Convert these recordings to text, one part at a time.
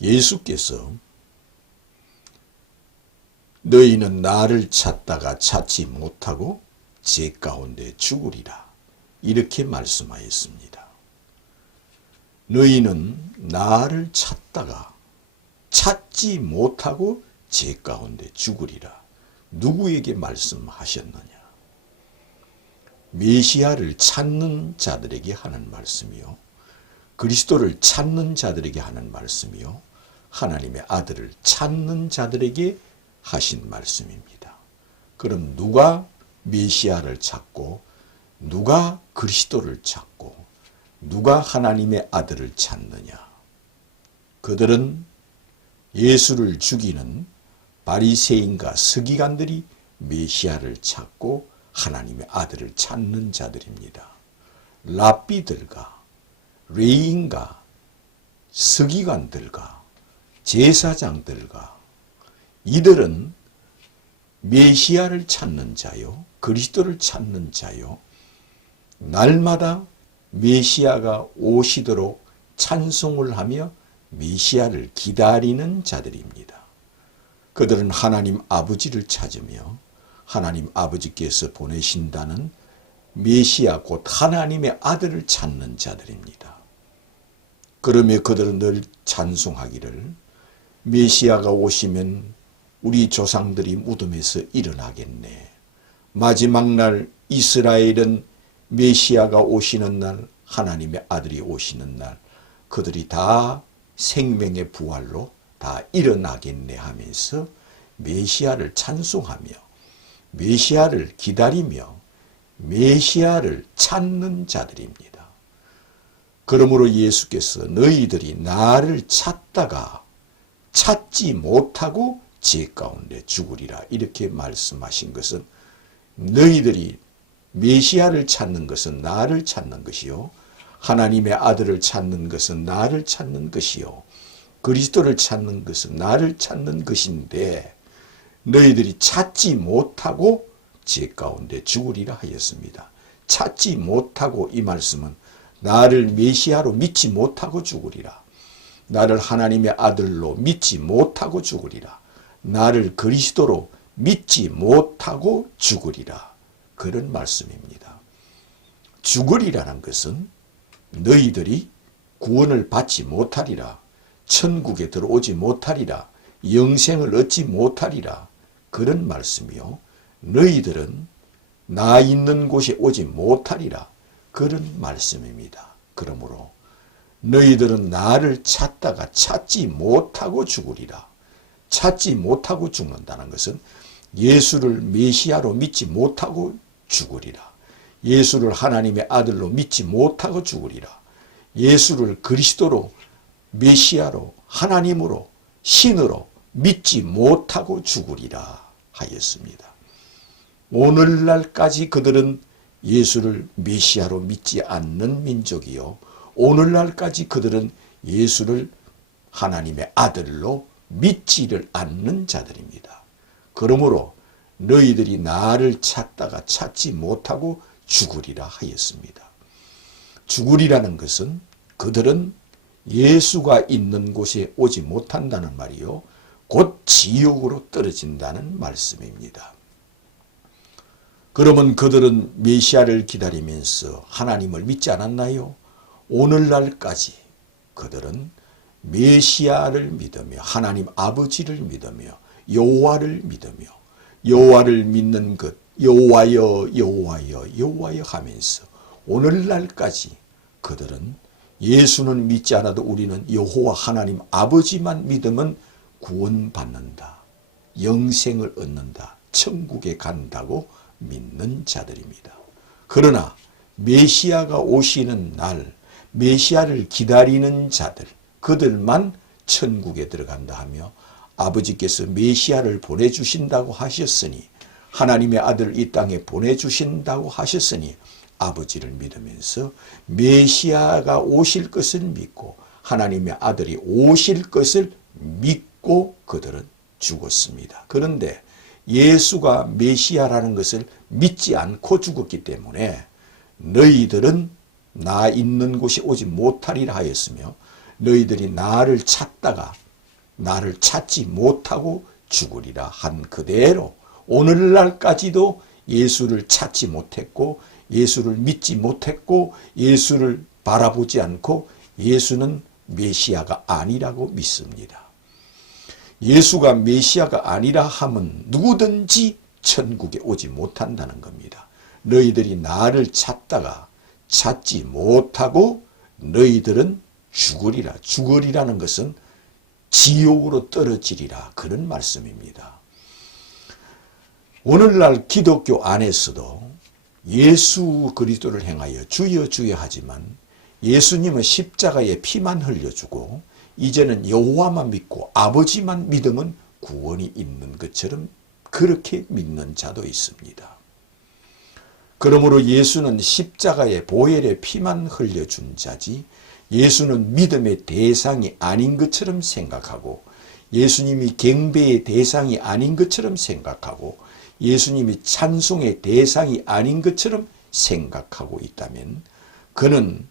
예수께서 너희는 나를 찾다가 찾지 못하고 제 가운데 죽으리라 이렇게 말씀하였습니다. 너희는 나를 찾다가 찾지 못하고 제 가운데 죽으리라. 누구에게 말씀하셨느냐? 메시아를 찾는 자들에게 하는 말씀이요, 그리스도를 찾는 자들에게 하는 말씀이요, 하나님의 아들을 찾는 자들에게 하신 말씀입니다. 그럼 누가 메시아를 찾고 누가 그리스도를 찾고 누가 하나님의 아들을 찾느냐? 그들은 예수를 죽이는 바리새인과 서기관들이 메시아를 찾고 하나님의 아들을 찾는 자들입니다. 랍비들과 레인과 서기관들과 제사장들과 이들은 메시아를 찾는 자요, 그리스도를 찾는 자요, 날마다 메시아가 오시도록 찬송을 하며 메시아를 기다리는 자들입니다. 그들은 하나님 아버지를 찾으며 하나님 아버지께서 보내신다는 메시아 곧 하나님의 아들을 찾는 자들입니다. 그러며 그들은 늘 찬송하기를 메시아가 오시면 우리 조상들이 무덤에서 일어나겠네. 마지막 날 이스라엘은 메시아가 오시는 날, 하나님의 아들이 오시는 날 그들이 다 생명의 부활로 다 일어나겠네 하면서 메시아를 찬송하며 메시아를 기다리며 메시아를 찾는 자들입니다. 그러므로 예수께서 너희들이 나를 찾다가 찾지 못하고 제 가운데 죽으리라 이렇게 말씀하신 것은, 너희들이 메시아를 찾는 것은 나를 찾는 것이요, 하나님의 아들을 찾는 것은 나를 찾는 것이요, 그리스도를 찾는 것은 나를 찾는 것인데 너희들이 찾지 못하고 제 가운데 죽으리라 하였습니다. 찾지 못하고, 이 말씀은 나를 메시아로 믿지 못하고 죽으리라, 나를 하나님의 아들로 믿지 못하고 죽으리라, 나를 그리스도로 믿지 못하고 죽으리라, 그런 말씀입니다. 죽으리라는 것은 너희들이 구원을 받지 못하리라, 천국에 들어오지 못하리라, 영생을 얻지 못하리라, 그런 말씀이요, 너희들은 나 있는 곳에 오지 못하리라, 그런 말씀입니다. 그러므로 너희들은 나를 찾다가 찾지 못하고 죽으리라. 찾지 못하고 죽는다는 것은 예수를 메시아로 믿지 못하고 죽으리라, 예수를 하나님의 아들로 믿지 못하고 죽으리라, 예수를 그리스도로 메시아로 하나님으로 신으로 믿지 못하고 죽으리라 하였습니다. 오늘날까지 그들은 예수를 메시아로 믿지 않는 민족이요, 오늘날까지 그들은 예수를 하나님의 아들로 믿지를 않는 자들입니다. 그러므로 너희들이 나를 찾다가 찾지 못하고 죽으리라 하였습니다. 죽으리라는 것은 그들은 예수가 있는 곳에 오지 못한다는 말이요, 곧 지옥으로 떨어진다는 말씀입니다. 그러면 그들은 메시아를 기다리면서 하나님을 믿지 않았나요? 오늘날까지 그들은 메시아를 믿으며 하나님 아버지를 믿으며 여호와를 믿으며 여호와를 믿는 것, 여호와여 여호와여 여호와여 하면서 오늘날까지 그들은 예수는 믿지 않아도 우리는 여호와 하나님 아버지만 믿으면 구원받는다, 영생을 얻는다, 천국에 간다고 믿는 자들입니다. 그러나 메시아가 오시는 날, 메시아를 기다리는 자들, 그들만 천국에 들어간다 하며 아버지께서 메시아를 보내주신다고 하셨으니, 하나님의 아들을 이 땅에 보내주신다고 하셨으니 아버지를 믿으면서 메시아가 오실 것을 믿고 하나님의 아들이 오실 것을 믿고 그들은 죽었습니다. 그런데 예수가 메시아라는 것을 믿지 않고 죽었기 때문에 너희들은 나 있는 곳에 오지 못하리라 하였으며, 너희들이 나를 찾다가 나를 찾지 못하고 죽으리라 한 그대로 오늘날까지도 예수를 찾지 못했고 예수를 믿지 못했고 예수를 바라보지 않고 예수는 메시아가 아니라고 믿습니다. 예수가 메시아가 아니라 하면 누구든지 천국에 오지 못한다는 겁니다. 너희들이 나를 찾다가 찾지 못하고 너희들은 죽으리라. 죽으리라는 것은 지옥으로 떨어지리라. 그런 말씀입니다. 오늘날 기독교 안에서도 예수 그리스도를 행하여 주여 주여 하지만 예수님은 십자가에 피만 흘려주고 이제는 여호와만 믿고 아버지만 믿으면 구원이 있는 것처럼 그렇게 믿는 자도 있습니다. 그러므로 예수는 십자가에 보혈의 피만 흘려준 자지 예수는 믿음의 대상이 아닌 것처럼 생각하고 예수님이 경배의 대상이 아닌 것처럼 생각하고 예수님이 찬송의 대상이 아닌 것처럼 생각하고 있다면 그는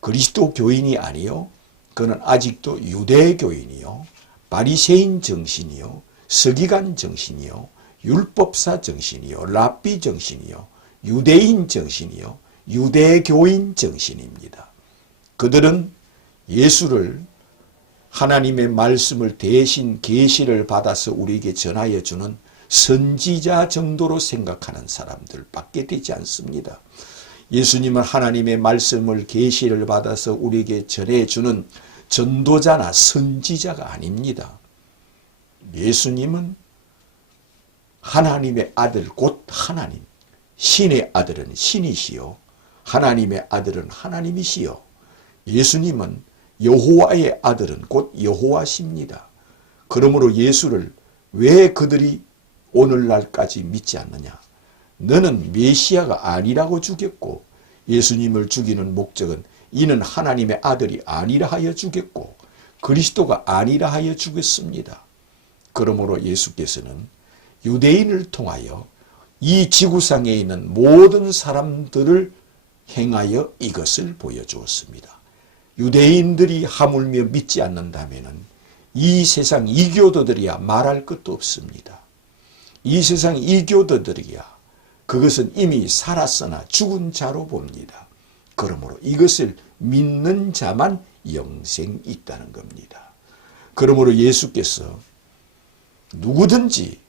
그리스도 교인이 아니요 그는 아직도 유대교인이요 바리새인 정신이요 서기관 정신이요 율법사 정신이요 랍비 정신이요 유대인 정신이요 유대교인 정신입니다. 그들은 예수를 하나님의 말씀을 대신 계시를 받아서 우리에게 전하여 주는 선지자 정도로 생각하는 사람들밖에 되지 않습니다. 예수님은 하나님의 말씀을 계시를 받아서 우리에게 전해주는 전도자나 선지자가 아닙니다. 예수님은 하나님의 아들 곧 하나님, 신의 아들은 신이시요 하나님의 아들은 하나님이시요 예수님은 여호와의 아들은 곧 여호와십니다. 그러므로 예수를 왜 그들이 오늘날까지 믿지 않느냐? 너는 메시아가 아니라고 죽였고 예수님을 죽이는 목적은 이는 하나님의 아들이 아니라 하여 죽였고 그리스도가 아니라 하여 죽였습니다. 그러므로 예수께서는 유대인을 통하여 이 지구상에 있는 모든 사람들을 행하여 이것을 보여주었습니다. 유대인들이 하물며 믿지 않는다면 이 세상 이교도들이야 말할 것도 없습니다. 이 세상 이교도들이야 그것은 이미 살았으나 죽은 자로 봅니다. 그러므로 이것을 믿는 자만 영생이 있다는 겁니다. 그러므로 예수께서 누구든지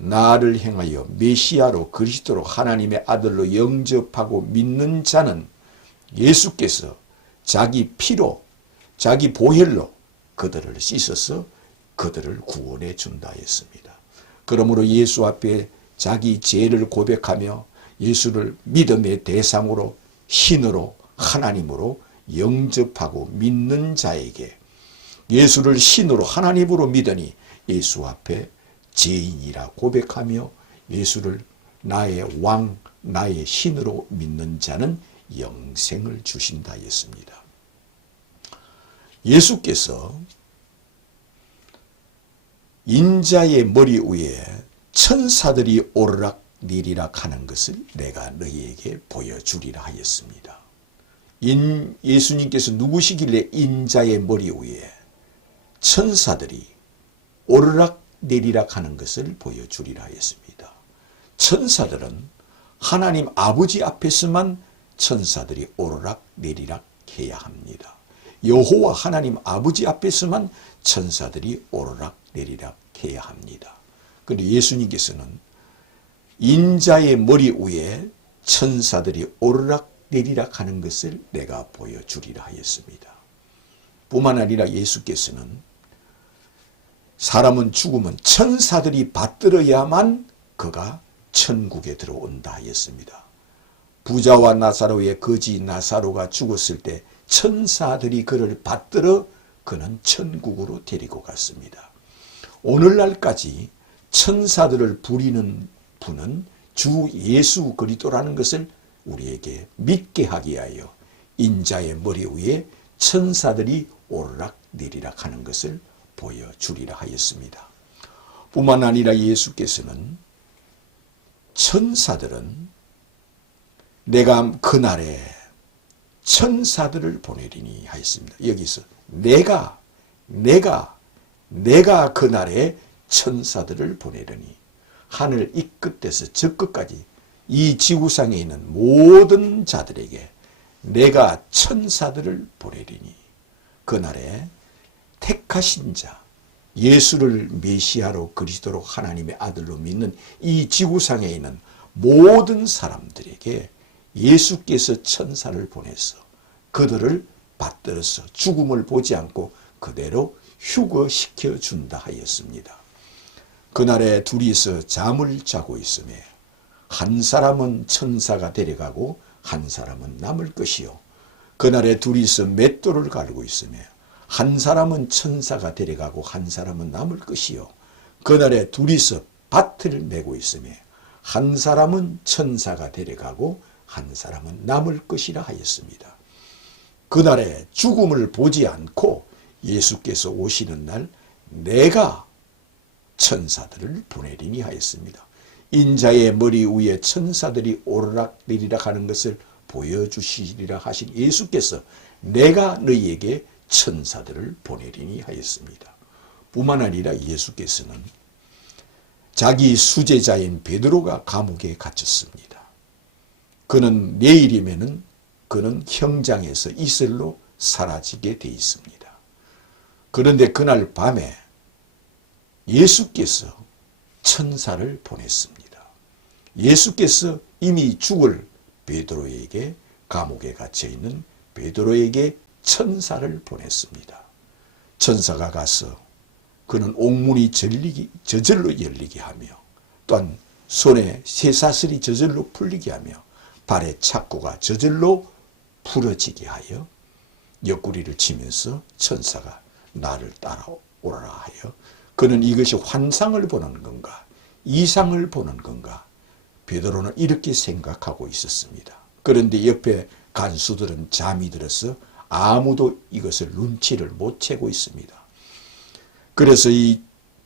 나를 행하여 메시아로 그리스도로 하나님의 아들로 영접하고 믿는 자는 예수께서 자기 피로 자기 보혈로 그들을 씻어서 그들을 구원해 준다 했습니다. 그러므로 예수 앞에 자기 죄를 고백하며 예수를 믿음의 대상으로 신으로 하나님으로 영접하고 믿는 자에게 예수를 신으로 하나님으로 믿으니 예수 앞에 죄인이라 고백하며 예수를 나의 왕, 나의 신으로 믿는 자는 영생을 주신다 했습니다. 예수께서 인자의 머리 위에 천사들이 오르락 내리락 하는 것을 내가 너희에게 보여주리라 하였습니다. 예수님께서 누구시길래 인자의 머리 위에 천사들이 오르락 내리락 하는 것을 보여주리라 하였습니다. 천사들은 하나님 아버지 앞에서만 천사들이 오르락 내리락 해야 합니다. 여호와 하나님 아버지 앞에서만 천사들이 오르락 내리락 해야 합니다. 그런데 예수님께서는 인자의 머리 위에 천사들이 오르락 내리락 하는 것을 내가 보여주리라 하였습니다. 뿐만 아니라 예수께서는 사람은 죽으면 천사들이 받들어야만 그가 천국에 들어온다 하였습니다. 부자와 나사로의 거지 나사로가 죽었을 때 천사들이 그를 받들어 그는 천국으로 데리고 갔습니다. 오늘날까지 천사들을 부리는 분은 주 예수 그리스도라는 것을 우리에게 믿게 하기 위하여 인자의 머리 위에 천사들이 오르락 내리락 하는 것을 보여주리라 하였습니다. 뿐만 아니라 예수께서는 천사들은 내가 그날에 천사들을 보내리니 하였습니다. 여기서 내가 내가 그날에 천사들을 보내려니 하늘 이 끝에서 저 끝까지 이 지구상에 있는 모든 자들에게 내가 천사들을 보내리니 그날에 택하신 자, 예수를 메시아로 그리스도로 하나님의 아들로 믿는 이 지구상에 있는 모든 사람들에게 예수께서 천사를 보내서 그들을 받들어서 죽음을 보지 않고 그대로 휴거시켜 준다 하였습니다. 그날에 둘이서 잠을 자고 있으며 한 사람은 천사가 데려가고 한 사람은 남을 것이요. 그날에 둘이서 맷돌을 갈고 있으며 한 사람은 천사가 데려가고 한 사람은 남을 것이요. 그날에 둘이서 밭을 메고 있으며 한 사람은 천사가 데려가고 한 사람은 남을 것이라 하였습니다. 그날에 죽음을 보지 않고 예수께서 오시는 날 내가 천사들을 보내리니 하였습니다. 인자의 머리 위에 천사들이 오르락내리락 하는 것을 보여주시리라 하신 예수께서 내가 너희에게 천사들을 보내리니 하였습니다. 뿐만 아니라 예수께서는 자기 수제자인 베드로가 감옥에 갇혔습니다. 그는 내일이면은 그는 형장에서 이슬로 사라지게 돼 있습니다. 그런데 그날 밤에 예수께서 천사를 보냈습니다. 예수께서 이미 죽을 베드로에게 감옥에 갇혀 있는 베드로에게 천사를 보냈습니다. 천사가 가서 그는 옥문이 저절로 열리게 하며 또한 손에 쇠사슬이 저절로 풀리게 하며 발에 착고가 저절로 풀어지게 하여 옆구리를 치면서 천사가 나를 따라오라 하여 그는 이것이 환상을 보는 건가 이상을 보는 건가 베드로는 이렇게 생각하고 있었습니다. 그런데 옆에 간수들은 잠이 들어서 아무도 이것을 눈치를 못 채고 있습니다. 그래서 이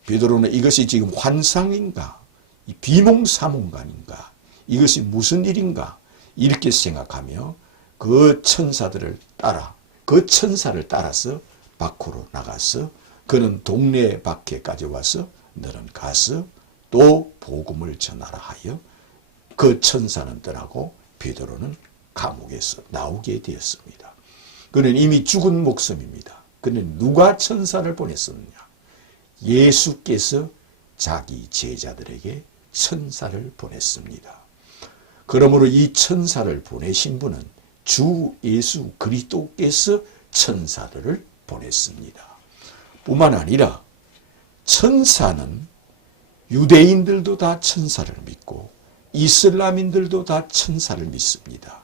베드로는 이것이 지금 환상인가 비몽사몽간인가 이것이 무슨 일인가 이렇게 생각하며 그 천사를 따라서 밖으로 나가서 그는 동네 밖에까지 와서 너는 가서 또 복음을 전하라 하여 그 천사는 떠나고 베드로는 감옥에서 나오게 되었습니다. 그는 이미 죽은 목숨입니다. 그는 누가 천사를 보냈었느냐? 예수께서 자기 제자들에게 천사를 보냈습니다. 그러므로 이 천사를 보내신 분은 주 예수 그리스도께서 천사들을 보냈습니다. 뿐만 아니라 천사는 유대인들도 다 천사를 믿고 이슬람인들도 다 천사를 믿습니다.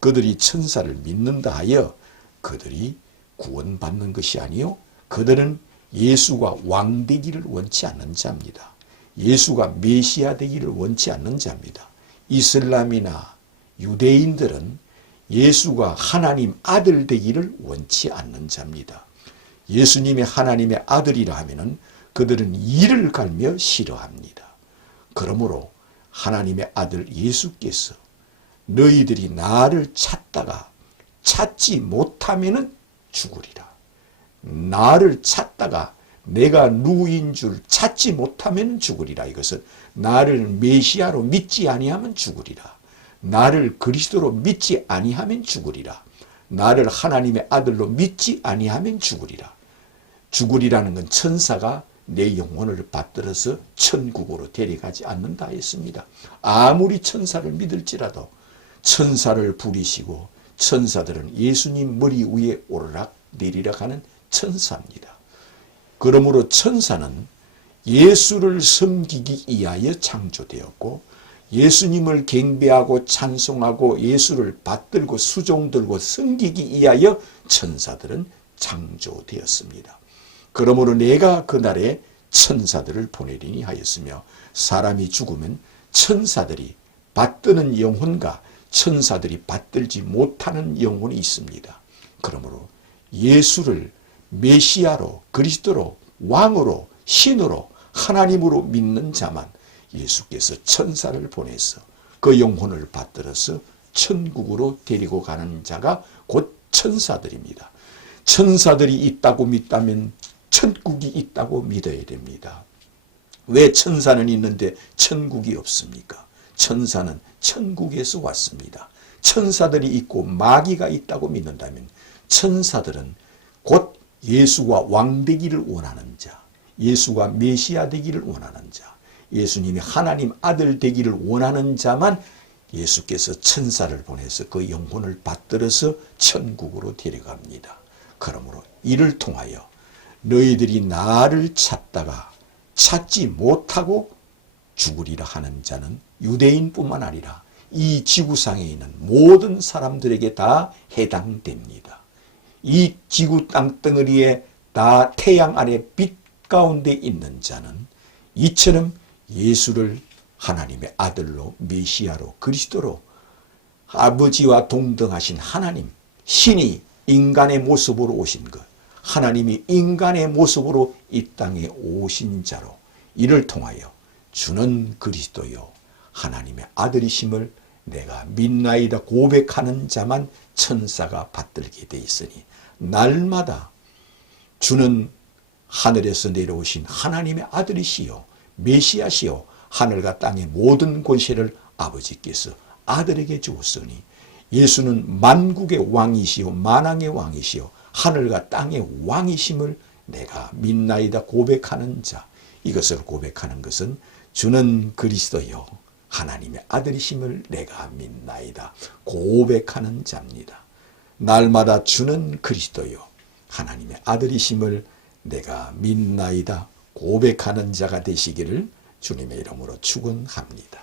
그들이 천사를 믿는다 하여 그들이 구원받는 것이 아니요 그들은 예수가 왕 되기를 원치 않는 자입니다. 예수가 메시아 되기를 원치 않는 자입니다. 이슬람이나 유대인들은 예수가 하나님 아들 되기를 원치 않는 자입니다. 예수님이 하나님의 아들이라 하면은 그들은 이를 갈며 싫어합니다. 그러므로 하나님의 아들 예수께서 너희들이 나를 찾다가 찾지 못하면은 죽으리라. 나를 찾다가 내가 누구인 줄 찾지 못하면 죽으리라. 이것은 나를 메시아로 믿지 아니하면 죽으리라. 나를 그리스도로 믿지 아니하면 죽으리라. 나를 하나님의 아들로 믿지 아니하면 죽으리라. 죽으리라는 건 천사가 내 영혼을 받들어서 천국으로 데려가지 않는다 했습니다. 아무리 천사를 믿을지라도 천사를 부리시고 천사들은 예수님 머리 위에 오르락 내리락 하는 천사입니다. 그러므로 천사는 예수를 섬기기 위하여 창조되었고 예수님을 경배하고 찬송하고 예수를 받들고 수종들고 섬기기 위하여 천사들은 창조되었습니다. 그러므로 내가 그날에 천사들을 보내리니 하였으며 사람이 죽으면 천사들이 받드는 영혼과 천사들이 받들지 못하는 영혼이 있습니다. 그러므로 예수를 메시아로 그리스도로 왕으로 신으로 하나님으로 믿는 자만 예수께서 천사를 보내서 그 영혼을 받들어서 천국으로 데리고 가는 자가 곧 천사들입니다. 천사들이 있다고 믿다면 천국이 있다고 믿어야 됩니다. 왜 천사는 있는데 천국이 없습니까? 천사는 천국에서 왔습니다. 천사들이 있고 마귀가 있다고 믿는다면 천사들은 곧 예수가 왕 되기를 원하는 자, 예수가 메시아 되기를 원하는 자, 예수님이 하나님 아들 되기를 원하는 자만 예수께서 천사를 보내서 그 영혼을 받들어서 천국으로 데려갑니다. 그러므로 이를 통하여 너희들이 나를 찾다가 찾지 못하고 죽으리라 하는 자는 유대인뿐만 아니라 이 지구상에 있는 모든 사람들에게 다 해당됩니다. 이 지구 땅덩어리에 다 태양 아래 빛 가운데 있는 자는 이처럼 예수를 하나님의 아들로 메시아로 그리스도로 아버지와 동등하신 하나님, 신이 인간의 모습으로 오신 것, 하나님이 인간의 모습으로 이 땅에 오신 자로 이를 통하여 주는 그리스도요 하나님의 아들이심을 내가 믿나이다 고백하는 자만 천사가 받들게 돼 있으니 날마다 주는 하늘에서 내려오신 하나님의 아들이시요 메시아시요 하늘과 땅의 모든 권세를 아버지께서 아들에게 주었으니 예수는 만국의 왕이시요 만왕의 왕이시요 하늘과 땅의 왕이심을 내가 믿나이다 고백하는 자, 이것을 고백하는 것은 주는 그리스도요 하나님의 아들이심을 내가 믿나이다 고백하는 자입니다. 날마다 주는 그리스도요 하나님의 아들이심을 내가 믿나이다 고백하는 자가 되시기를 주님의 이름으로 축원합니다.